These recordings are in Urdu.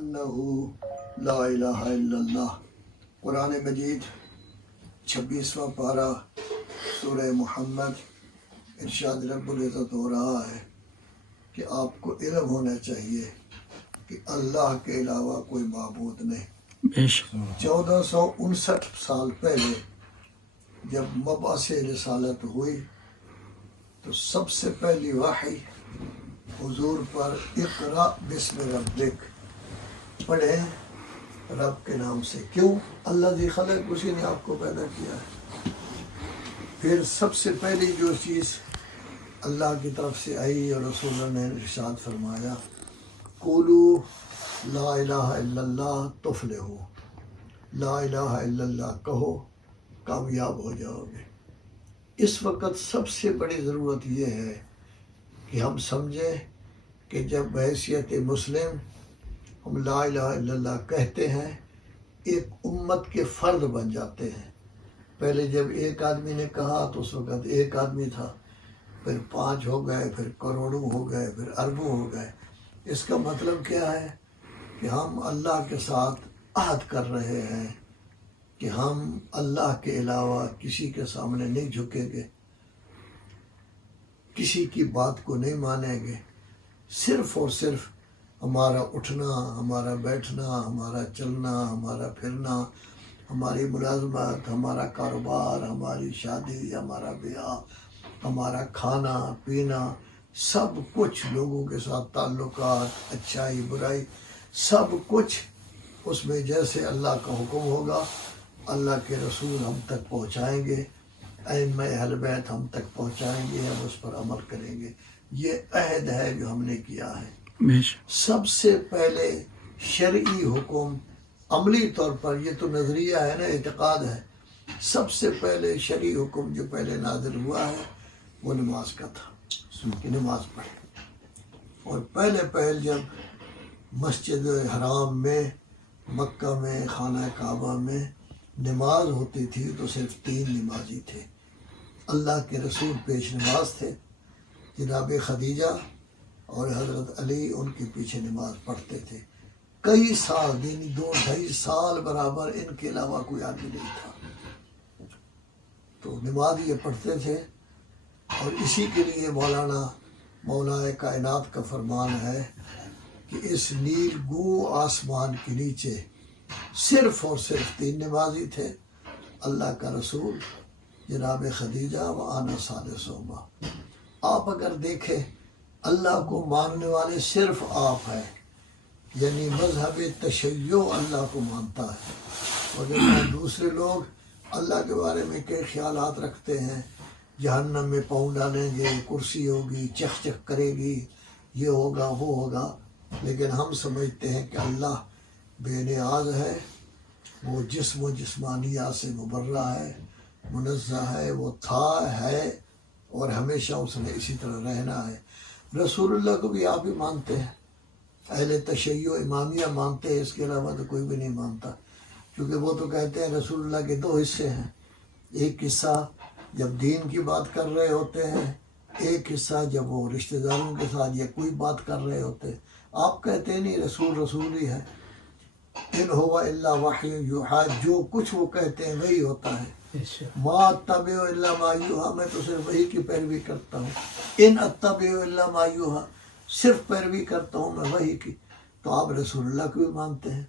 انہ لا الہ الا اللہ۔ قرآن مجید 26واں پارہ سورہ محمد، ارشاد رب العزت ہو رہا ہے کہ آپ کو علم ہونا چاہیے کہ اللہ کے علاوہ کوئی معبود نہیں۔ 1459 سال پہلے جب مبعث رسالت ہوئی تو سب سے پہلی وحی حضور پر اقرأ بسم ربک، پڑھیں رب کے نام سے۔ کیوں؟ اللہ ذی خلق، اسی نے آپ کو پیدا کیا ہے۔ پھر سب سے پہلی جو چیز اللہ کی طرف سے آئی اور رسول اللہ نے ارشاد فرمایا، قولوا لا الہ الا اللہ تفلحوا، لا الہ الا اللہ کہو کامیاب ہو جاؤ گے۔ اس وقت سب سے بڑی ضرورت یہ ہے کہ ہم سمجھیں کہ جب بحیثیت مسلم ہم لا الہ الا اللہ کہتے ہیں، ایک امت کے فرد بن جاتے ہیں۔ پہلے جب ایک آدمی نے کہا تو اس وقت ایک آدمی تھا، پھر 5 ہو گئے، پھر کروڑوں ہو گئے، پھر اربوں ہو گئے۔ اس کا مطلب کیا ہے کہ ہم اللہ کے ساتھ عہد کر رہے ہیں کہ ہم اللہ کے علاوہ کسی کے سامنے نہیں جھکیں گے، کسی کی بات کو نہیں مانیں گے۔ صرف اور صرف ہمارا اٹھنا، ہمارا بیٹھنا، ہمارا چلنا، ہمارا پھرنا، ہماری ملازمت، ہمارا کاروبار، ہماری شادی، ہمارا بیاہ، ہمارا کھانا پینا، سب کچھ لوگوں کے ساتھ تعلقات، اچھائی برائی، سب کچھ اس میں جیسے اللہ کا حکم ہوگا اللہ کے رسول ہم تک پہنچائیں گے، ائمہ اہل بیت ہم تک پہنچائیں گے، ہم اس پر عمل کریں گے۔ یہ عہد ہے جو ہم نے کیا ہے۔ سب سے پہلے شرعی حکم عملی طور پر، یہ تو نظریہ ہے نا، اعتقاد ہے، سب سے پہلے شرعی حکم جو پہلے نازل ہوا ہے وہ نماز کا تھا کہ نماز پڑھیں۔ اور پہل جب مسجد حرام میں، مکہ میں، خانہ کعبہ میں نماز ہوتی تھی تو صرف 3 نمازی تھے۔ اللہ کے رسول پیش نماز تھے، جناب خدیجہ اور حضرت علی ان کے پیچھے نماز پڑھتے تھے۔ کئی سال، یعنی 2-2.5 سال برابر ان کے علاوہ کوئی آدمی نہیں تھا۔ تو نماز یہ پڑھتے تھے، اور اسی کے لیے مولا کائنات کا فرمان ہے کہ اس نیل گو آسمان کے نیچے صرف اور صرف 3 نمازی تھے، اللہ کا رسول، جناب خدیجہ و انا ثالثہما۔ آپ اگر دیکھیں اللہ کو ماننے والے صرف آپ ہیں، یعنی مذہب تشیع اللہ کو مانتا ہے، اور جب دوسرے لوگ اللہ کے بارے میں کئی خیالات رکھتے ہیں، جہنم میں پاؤں ڈالیں گے، کرسی ہوگی، چخ چخ کرے گی، یہ ہوگا وہ ہوگا، لیکن ہم سمجھتے ہیں کہ اللہ بے نیاز ہے، وہ جسم و جسمانیات سے مبرہ ہے، منزہ ہے، وہ تھا، ہے، اور ہمیشہ اس نے اسی طرح رہنا ہے۔ رسول اللہ کو بھی آپ ہی مانتے ہیں، اہل تشیع امامیہ مانتے ہیں، اس کے علاوہ تو کوئی بھی نہیں مانتا، کیونکہ وہ تو کہتے ہیں رسول اللہ کے 2 حصے ہیں۔ ایک حصہ جب دین کی بات کر رہے ہوتے ہیں، ایک حصہ جب وہ رشتہ داروں کے ساتھ یا کوئی بات کر رہے ہوتے ہیں۔ آپ کہتے ہیں نہیں، رسول ہی ہے، ان هو الا وحی یوحی، جو کچھ وہ کہتے ہیں وہی ہوتا ہے۔ ما اتبع الا ما یوحی، میں تو صرف وہی کی پیروی کرتا ہوں۔ ان اتبع الا ما یوحی، صرف پیروی کرتا ہوں میں وہی کی۔ تو آپ رسول اللہ کو بھی مانتے ہیں،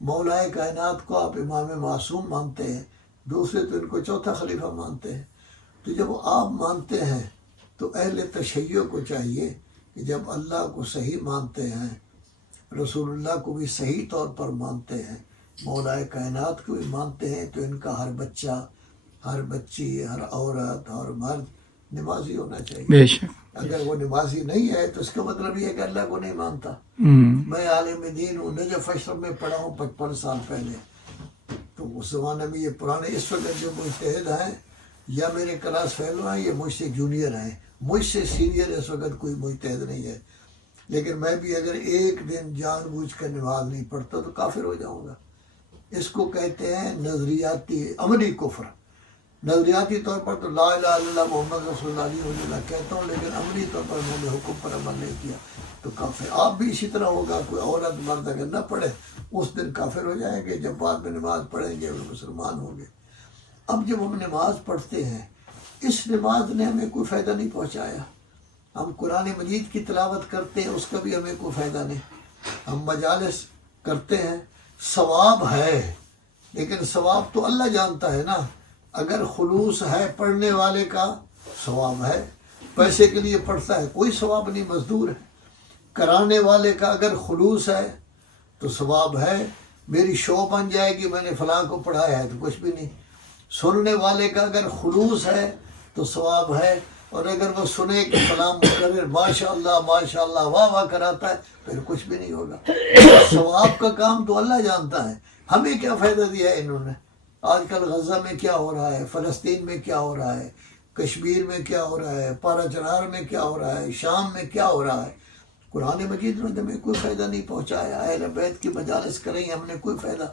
مولا کائنات کو آپ امام معصوم مانتے ہیں، دوسرے تو ان کو چوتھا خلیفہ مانتے ہیں۔ تو جب آپ مانتے ہیں تو اہل تشیع کو چاہیے کہ جب اللہ کو صحیح مانتے ہیں، رسول اللہ کو بھی صحیح طور پر مانتے ہیں، مولا کائنات کو بھی مانتے ہیں، تو ان کا ہر بچہ، ہر بچی، ہر عورت، ہر مرد نمازی ہونا چاہیے۔ اگر وہ نمازی نہیں ہے تو اس کا مطلب یہ ہے کہ اللہ کو نہیں مانتا۔ میں عالم دین ہوں، نجف اشرف میں پڑھا ہوں 55 سال پہلے، تو اس زمانے میں یہ پرانے، اس وقت جو مجتہد ہیں یا میرے کلاس فیلو ہیں، یہ مجھ سے جونیئر ہیں، مجھ سے سینئر اس وقت کوئی مجتہد نہیں ہے، لیکن میں بھی اگر ایک دن جان بوجھ کر نماز نہیں پڑھتا تو کافر ہو جاؤں گا۔ اس کو کہتے ہیں نظریاتی عملی کفر۔ نظریاتی طور پر تو لا الہ الا اللہ محمد رسول اللہ علیہ وسلم کہتا ہوں، لیکن عملی طور پر میں نے حکم پر عمل نہیں کیا تو کافر۔ آپ بھی اسی طرح ہوگا، کوئی عورت مرد اگر نہ پڑھے اس دن کافر ہو جائیں گے، جب بعد میں نماز پڑھیں گے وہ مسلمان ہوں گے۔ اب جب ہم نماز پڑھتے ہیں، اس نماز نے ہمیں کوئی فائدہ نہیں پہنچایا۔ ہم قرآن مجید کی تلاوت کرتے ہیں، اس کا بھی ہمیں کوئی فائدہ نہیں۔ ہم مجالس کرتے ہیں، ثواب ہے، لیکن ثواب تو اللہ جانتا ہے نا۔ اگر خلوص ہے پڑھنے والے کا ثواب ہے، پیسے کے لیے پڑھتا ہے کوئی ثواب نہیں، مزدور ہے۔ کرانے والے کا اگر خلوص ہے تو ثواب ہے، میری شو بن جائے گی میں نے فلاں کو پڑھایا ہے تو کچھ بھی نہیں۔ سننے والے کا اگر خلوص ہے تو ثواب ہے، اور اگر وہ سنے کہ فلاں مقرر ماشاء اللہ واہ واہ کراتا ہے پھر کچھ بھی نہیں ہوگا۔ ثواب کا کام تو اللہ جانتا ہے، ہمیں کیا فائدہ دیا ہے انہوں نے۔ آج کل غزہ میں کیا ہو رہا ہے، فلسطین میں کیا ہو رہا ہے، کشمیر میں کیا ہو رہا ہے، پارا چنار میں کیا ہو رہا ہے، شام میں کیا ہو رہا ہے، قرآن مجید نے ہمیں کوئی فائدہ نہیں پہنچایا۔ اہل بیت کی مجالس کریں ہم نے کوئی فائدہ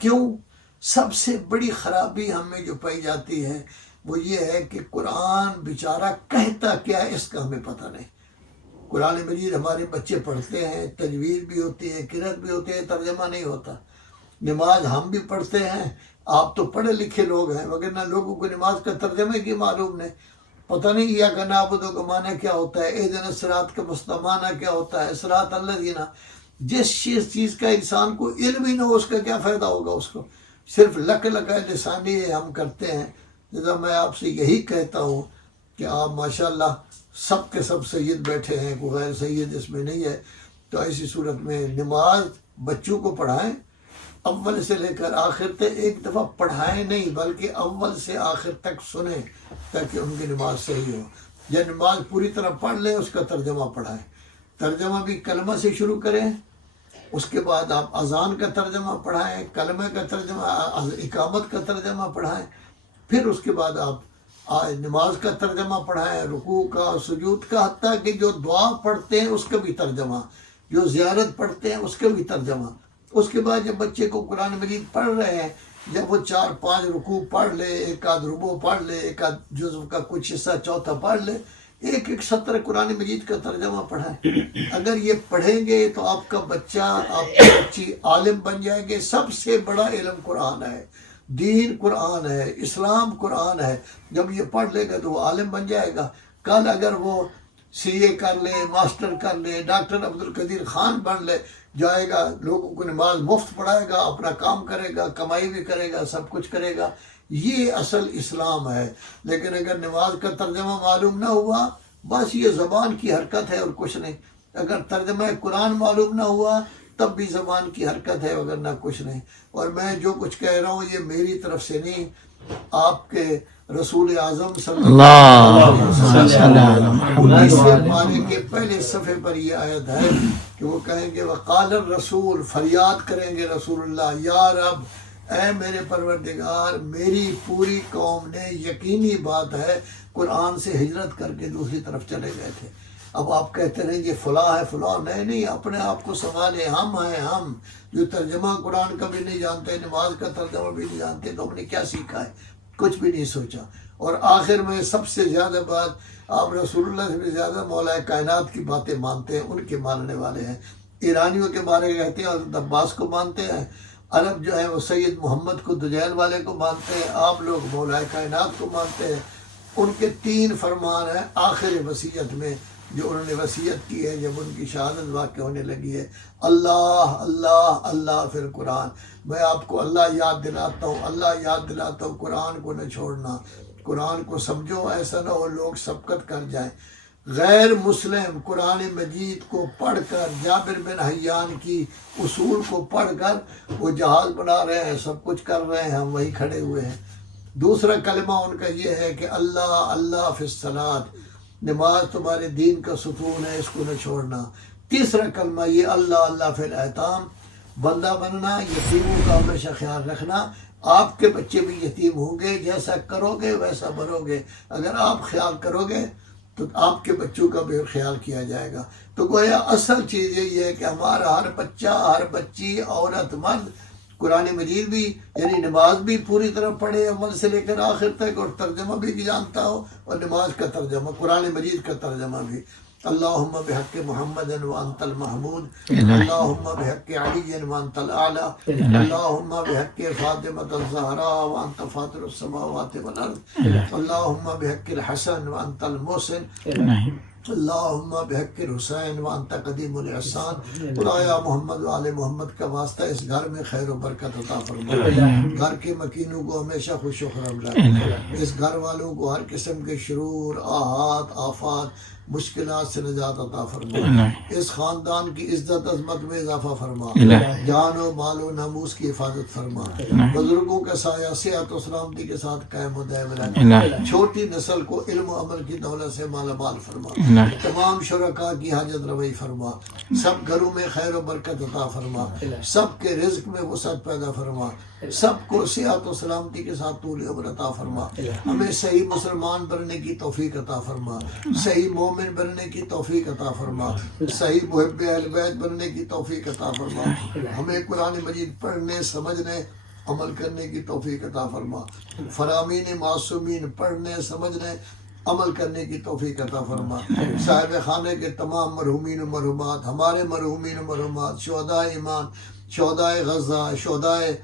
کیوں؟ سب سے بڑی خرابی ہم میں جو پائی جاتی ہے وہ یہ ہے کہ قرآن بیچارہ کہتا کیا ہے اس کا ہمیں پتہ نہیں۔ قرآن مجید ہمارے بچے پڑھتے ہیں، تجوید بھی ہوتی ہے، قرأت بھی ہوتی ہے، ترجمہ نہیں ہوتا۔ نماز ہم بھی پڑھتے ہیں، آپ تو پڑھے لکھے لوگ ہیں، وگرنہ لوگوں کو نماز کا ترجمہ کی معلوم نہیں، پتہ نہیں یا کا نعبدو کا معنی کیا ہوتا ہے، اہدنا الصراط کا معنی کیا ہوتا ہے، صراط الذین۔ جس چیز کا انسان کو علم ہی نہ ہو اس کا کیا فائدہ ہوگا؟ اس کو صرف لک لسانی ہم کرتے ہیں۔ لذا میں آپ سے یہی کہتا ہوں کہ آپ ماشاءاللہ سب کے سب سید بیٹھے ہیں، کوئی غیر سید اس میں نہیں ہے، تو ایسی صورت میں نماز بچوں کو پڑھائیں، اول سے لے کر آخر تک، ایک دفعہ پڑھائیں نہیں بلکہ اول سے آخر تک سنیں تاکہ ان کی نماز صحیح ہو۔ یا نماز پوری طرح پڑھ لیں اس کا ترجمہ پڑھائیں، ترجمہ بھی کلمہ سے شروع کریں، اس کے بعد آپ اذان کا ترجمہ پڑھائیں، کلمہ کا ترجمہ، اقامت کا ترجمہ پڑھائیں، پھر اس کے بعد آپ نماز کا ترجمہ پڑھائیں، رکوع کا، سجود کا، حتیٰ کہ جو دعا پڑھتے ہیں اس کا بھی ترجمہ، جو زیارت پڑھتے ہیں اس کا بھی ترجمہ۔ اس کے بعد جب بچے کو قرآن مجید پڑھ رہے ہیں، جب وہ 4-5 رکوع پڑھ لے، ایک آدھ ربع پڑھ لے، ایک آدھ جزو کا کچھ حصہ چوتھا پڑھ لے، ایک سطر قرآن مجید کا ترجمہ پڑھائیں۔ اگر یہ پڑھیں گے تو آپ کا بچہ، آپ کی بچی عالم بن جائیں گے۔ سب سے بڑا علم قرآن ہے، دین قرآن ہے، اسلام قرآن ہے۔ جب یہ پڑھ لے گا تو وہ عالم بن جائے گا۔ کل اگر وہ سی اے کر لے، ماسٹر کر لے، ڈاکٹر عبدالقدیر خان بن لے، جائے گا لوگوں کو نماز مفت پڑھائے گا، اپنا کام کرے گا، کمائی بھی کرے گا، سب کچھ کرے گا۔ یہ اصل اسلام ہے۔ لیکن اگر نماز کا ترجمہ معلوم نہ ہوا، بس یہ زبان کی حرکت ہے اور کچھ نہیں۔ اگر ترجمہ قرآن معلوم نہ ہوا تب بھی زبان کی حرکت ہے، وگرنہ کچھ نہیں۔ اور میں جو کچھ کہہ رہا ہوں یہ میری طرف سے نہیں، آپ کے رسول اعظم صلی اللہ علیہ وسلم 19 پارے کے پہلے صفحے پر یہ آیت ہے کہ وہ کہیں گے وقال الرسول، فریاد کریں گے رسول اللہ، یا رب، اے میرے پروردگار، میری پوری قوم نے، یقینی بات ہے، قرآن سے ہجرت کر کے دوسری طرف چلے گئے تھے۔ اب آپ کہتے رہیں گے فلاں ہے فلاں، نہیں، اپنے آپ کو سنبھالیں۔ ہم ہیں، ہم جو ترجمہ قرآن کا بھی نہیں جانتے، نماز کا ترجمہ بھی نہیں جانتے، تو ہم نے کیا سیکھا ہے؟ کچھ بھی نہیں سوچا۔ اور آخر میں سب سے زیادہ بات، آپ رسول اللہ سے بھی زیادہ مولا کائنات کی باتیں مانتے ہیں، ان کے ماننے والے ہیں۔ ایرانیوں کے بارے میں کہتے ہیں حضرت عباس کو مانتے ہیں، عرب جو ہے وہ سید محمد کو دجیل والے کو مانتے ہیں، آپ لوگ مولا کائنات کو مانتے ہیں۔ ان کے 3 فرمان ہیں آخر وصیت میں جو انہوں نے وصیت کی ہے جب ان کی شہادت واقع ہونے لگی ہے، اللہ اللہ اللہ، پھر قرآن۔ میں آپ کو اللہ یاد دلاتا ہوں، اللہ یاد دلاتا ہوں، قرآن کو نہ چھوڑنا، قرآن کو سمجھو، ایسا نہ ہو لوگ سبقت کر جائیں۔ غیر مسلم قرآن مجید کو پڑھ کر، جابر بن حیان کی اصول کو پڑھ کر وہ جہاز بنا رہے ہیں، سب کچھ کر رہے ہیں، ہم وہی کھڑے ہوئے ہیں۔ دوسرا کلمہ ان کا یہ ہے کہ اللہ اللہ فی الصلاۃ، نماز تمہارے دین کا ستون ہے، اس کو نہ چھوڑنا۔ تیسرا کلمہ یہ اللہ اللہ فی الایتام، بندہ بننا، یتیموں کا ہمیشہ خیال رکھنا۔ آپ کے بچے بھی یتیم ہوں گے، جیسا کرو گے ویسا بنو گے۔ اگر آپ خیال کرو گے تو آپ کے بچوں کا بھی خیال کیا جائے گا۔ تو گویا اصل چیز یہ ہے کہ ہمارا ہر بچہ، ہر بچی، عورت، مرد قرآن مجید بھی یعنی نماز بھی پوری طرح پڑھے اول سے لے کر آخر تک، اور ترجمہ بھی جانتا ہو، اور نماز کا ترجمہ، قرآن مجید کا ترجمہ بھی. اللہم بحق محمد وانت المحمود، اللہم بحق علی وانت الاعلی، اللہم بحق فاطمۃ الزہراء وانت فاطر السماوات والارض، اللہم بحق الحسن وانت المحسن، اللہم بحق الحسین وانت قدیم الاحسان. خدایا محمد و آل محمد کا واسطہ اس گھر میں خیر و برکت عطا فرما، گھر کے مکینوں کو ہمیشہ خوش و خرم رکھ، اس گھر والوں کو ہر قسم کے شرور، آحات، آفات، مشکلات سے نجات عطا فرما، اس خاندان کی عزت عظمت میں اضافہ فرما، جان و مال و ناموس کی حفاظت فرما، بزرگوں کا سایہ صحت و سلامتی کے ساتھ قائم و دائم رکھ، چھوٹی نسل کو علم و عمل کی دولت سے مالا مال فرما، تمام شرکاء کی حاجت روائی فرما، سب گھروں میں خیر و برکت عطا فرما، سب کے رزق میں وسعت پیدا فرما، سب کو صحت و سلامتی کے ساتھ طول عمر عطا فرما، ہمیں صحیح مسلمان بننے کی توفیق عطا فرما، صحیح مومن بننے کی توفیق عطا فرما، صحیح محب اہل بیت بننے کی توفیق عطا فرما، ہمیں قرآن مجید پڑھنے، سمجھنے، عمل کرنے کی توفیق عطا فرما، فرامین معصومین پڑھنے، سمجھنے، عمل کرنے کی توفیق عطا فرما، صاحب خانے کے تمام مرحومین و مرحومات، ہمارے مرحومین و مرحومات، شہدائے ایمان، شہدائے غزہ، شہدائے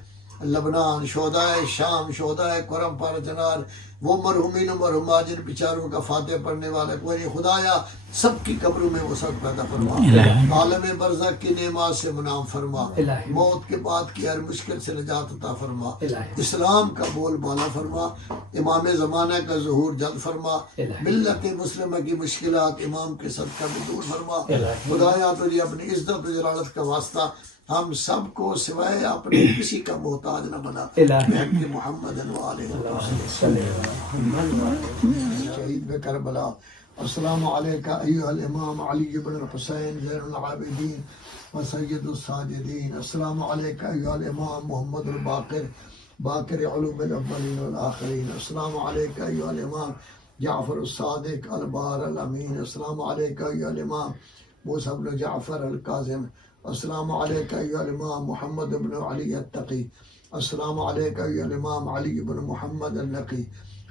لبنان، شہدائے شام، شہدائے کرم پر جنار، وہ مرحومین و مرحومات جن بیچاروں کا فاتح پڑھنے والا کوئی خدایا سب کی قبروں میں وسعت پیدا فرما، عالم برزخ کی نعمات سے منعم فرما، موت کے بعد کی ہر مشکل سے نجات عطا فرما، اسلام کا بول بالا فرما، امام زمانہ کا ظہور جلد فرما، ملت مسلمہ کی مشکلات امام کے صدقہ بھی دور فرما. خدایا تجھے اپنی عزت و جلالت کا واسطہ ہم سب کو سوائے اپنے کسی کا محتاج نہ بنا، بحق محمد و آلہ شہید کربلا. السلام علیکہ ایھا الامام علی بن الحسین زین العابدین و سید الساجدین. السلام علیکہ ایھا الامام محمد الباقر باقر علوم الاولین والآخرین. السلام علیکہ ایھا الامام جعفر الصادق البار الامین. السلام علیکہ ایھا الامام موسیٰ بن جعفر الکاظم. السلام علیکہ ایھا الامام محمد بن علی التقی. السلام علیکہ ایھا الامام علی بن محمد النقی.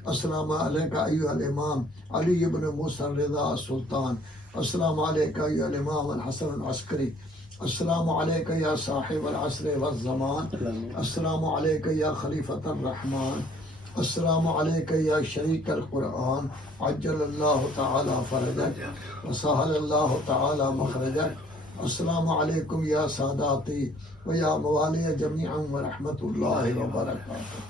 السلام علیکہ ایھا الامام علی بن موسیٰ الرضا السلطان. السلام علیکہ ایھا الامام الحسن العسکری. السلام علیکہ یا صاحب العصر والزمان. السلام علیکہ یا خلیفۃ الرحمن. السلام علیکہ یا شریک القرآن. عجل اللہ تعالی فرجک وسہل اللہ تعالی مخرجک. السلام علیکم یا ساداتی و یا موالی جمیعا ورحمۃ اللہ وبرکاتہ.